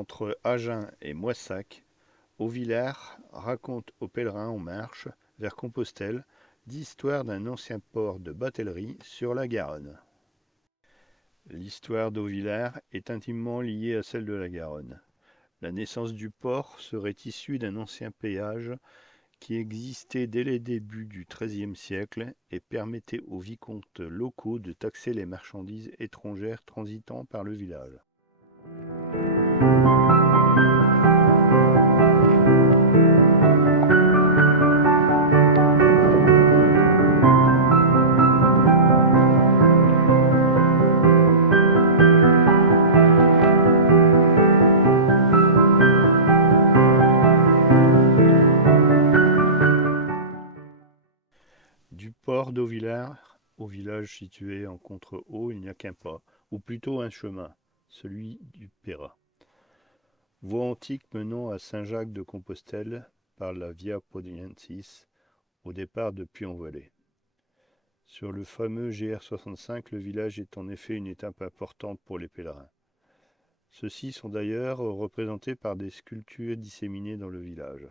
Entre Agen et Moissac, Auvillers raconte aux pèlerins en marche vers Compostelle l'histoire d'un ancien port de batellerie sur la Garonne. L'histoire d'Auvillers est intimement liée à celle de la Garonne. La naissance du port serait issue d'un ancien péage qui existait dès les débuts du XIIIe siècle et permettait aux vicomtes locaux de taxer les marchandises étrangères transitant par le village. Du port d'Auvillers au village situé en contre-haut, il n'y a qu'un pas, ou plutôt un chemin, celui du Pérat. Voie antique menant à Saint-Jacques-de-Compostelle par la Via Podiensis, au départ de Puy-en-Velay. Sur le fameux GR65, le village est en effet une étape importante pour les pèlerins. Ceux-ci sont d'ailleurs représentés par des sculptures disséminées dans le village.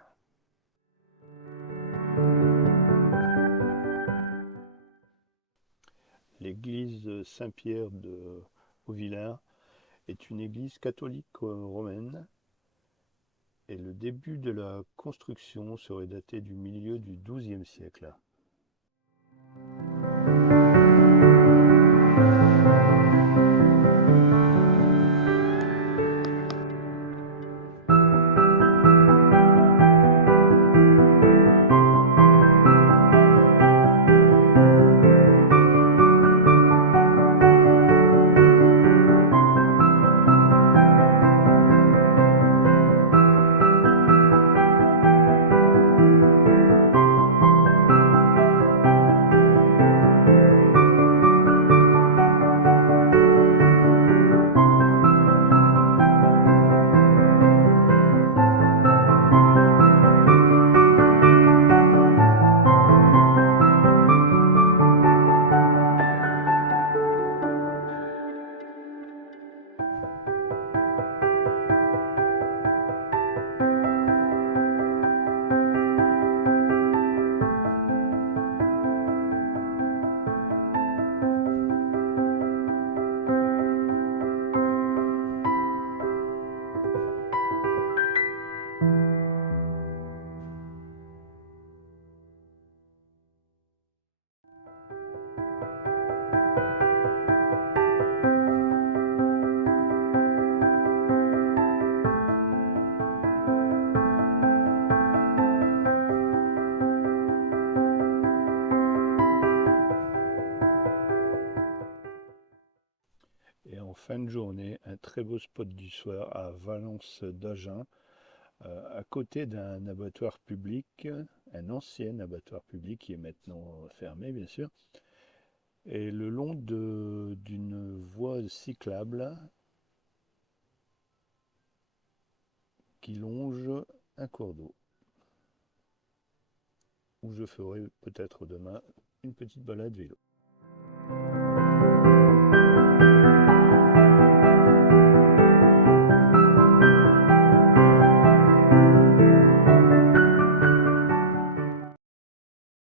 L'église Saint-Pierre de Auvillers est une église catholique romaine et le début de la construction serait daté du milieu du XIIe siècle. Et en fin de journée, un très beau spot du soir à Valence d'Agen, à côté d'un abattoir public, un ancien abattoir public qui est maintenant fermé bien sûr, et le long d'une voie cyclable qui longe un cours d'eau, où je ferai peut-être demain une petite balade vélo.